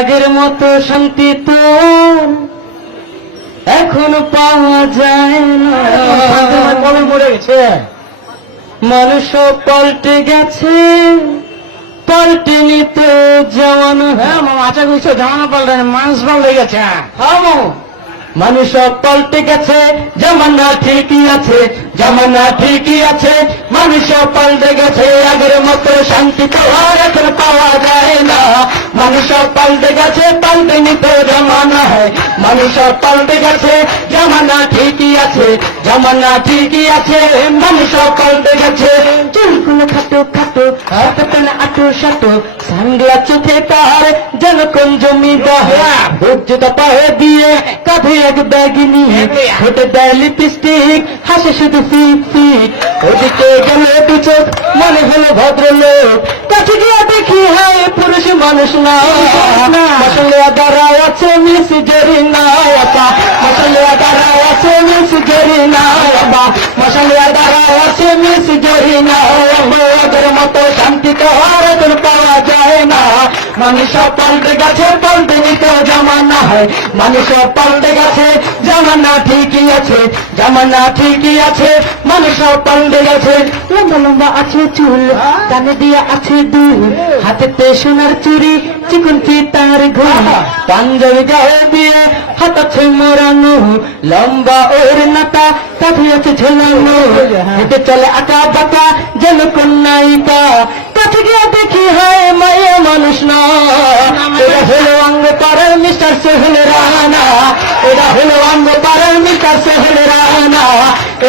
আগের মতো শান্তি তো এখন পাওয়া যায় না। মানুষও পাল্টে গেছে পাল্টে নিতে যেমন হ্যাঁ মামা আচ্ছা বুঝছ জামানা পাল্টে মানুষ পাল্টে গেছে মানুষ পাল্টে গেছে জামানা ঠিকই আছে জামানা ঠিকই আছে মানুষ পাল্টে গেছে আগের মতো শান্তি তো আর এখন পাওয়া যায় না। মানুষ পাল্টে গেছে, পাল্টে নিতে জামানা হয়। মানুষ পাল্টে গেছে, জামানা ঠিকই আছে, জামানা ঠিকই আছে। মানুষ পাল্টে গেছে। খাটো খাটো, হাতে আটো সাটো সাংলা চোখে তার পায়ে দিয়ে কাঁধে এক ব্যাগ নিয়ে ঠোঁটে দেয় লিপস্টিক হাসে শুধু ফিক ফিক। ওদিকে গেলে দু মনে হলো ভদ্রলোক। কাছে গিয়ে দেখি মানুষ না? মশলে দ্বারা আছে মিস জেরি না মশলে দ্বারা আছে মিস জেরি না মশলে দ্বারা আছে মিস জেরি না ওদের মতো শান্তি তো না মানুষ পাল্টে গেছে পাল্টে নিতে জামানা হয়। মানুষ পাল্টে গেছে জামানা ঠিকই আছে জামানা ঠিকই আছে মানুষ পাল্টে গেছে। লম্বা লম্বা আছে চুল কানে দিয়ে আছে দুল হাতেতে সোনার চুরি চিকুন তার ঘুম পাঞ্জাবি গায়ে দিয়ে হাত আছে মোড়ানো লম্বা ওর নাতা কাঁধে আছে ঝোলানো। হেঁটে চলে আঁকা বাঁকা যেন হয় না এটা হলো অঙ্গ পাড়ার মিস্টার সোহেল রানা। এটা হলো অঙ্গ পাড়ার মিস্টার সোহেল রানা।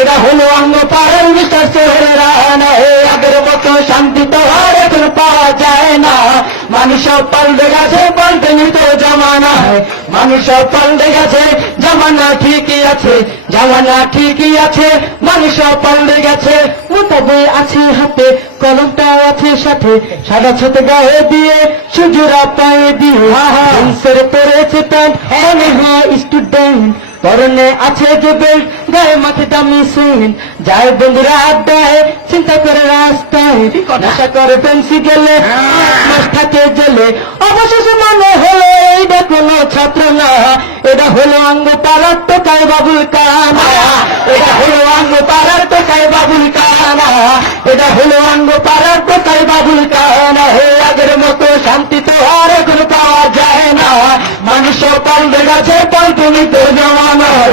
এটা হলো অঙ্গ পাড়ার মিস্টার সোহেল রানা। হে আগের মতো শান্তি তো আর এখন পাওয়া যায় না। মানুষ পাল্টে গেছে পাল্টে নিত জামানা। মানুষ পাল্টে গেছে জামানা ঠিকই আছে জামানা ঠিকই আছে। মানুষ পাল্টে গেছে মোটা বই আছে হাতে। কলমটাও আছে সাথে সাদা ছাতে গায়ে দিয়ে সুজুরা পায়ে দিয়ে। প্যান্ট হয় স্টুডেন্ট পরনে আছে যে বেল্ট গায়ে দামি যায় বন্ধুরা আড্ডায় চিন্তা করে রাস্তায়। নেশা করে ফেন্সি গেলে মাস থাকে জেলে। অবশেষে মনে হলো এইটা কোনো ছাত্র না এটা হলো অঙ্গ পাড়ার টোকায় বাবুল কানা। এটা হলো অঙ্গ পাড়ার টোকায় বাবুল কানা। এটা হলো অঙ্গ পাড়ার টোকায় বাবুল কানা। হে আগের মতো শান্তি তো আর এখন পাওয়া যায় না। মানুষ পাল বেড়াছে পাল তুমি তো জমানার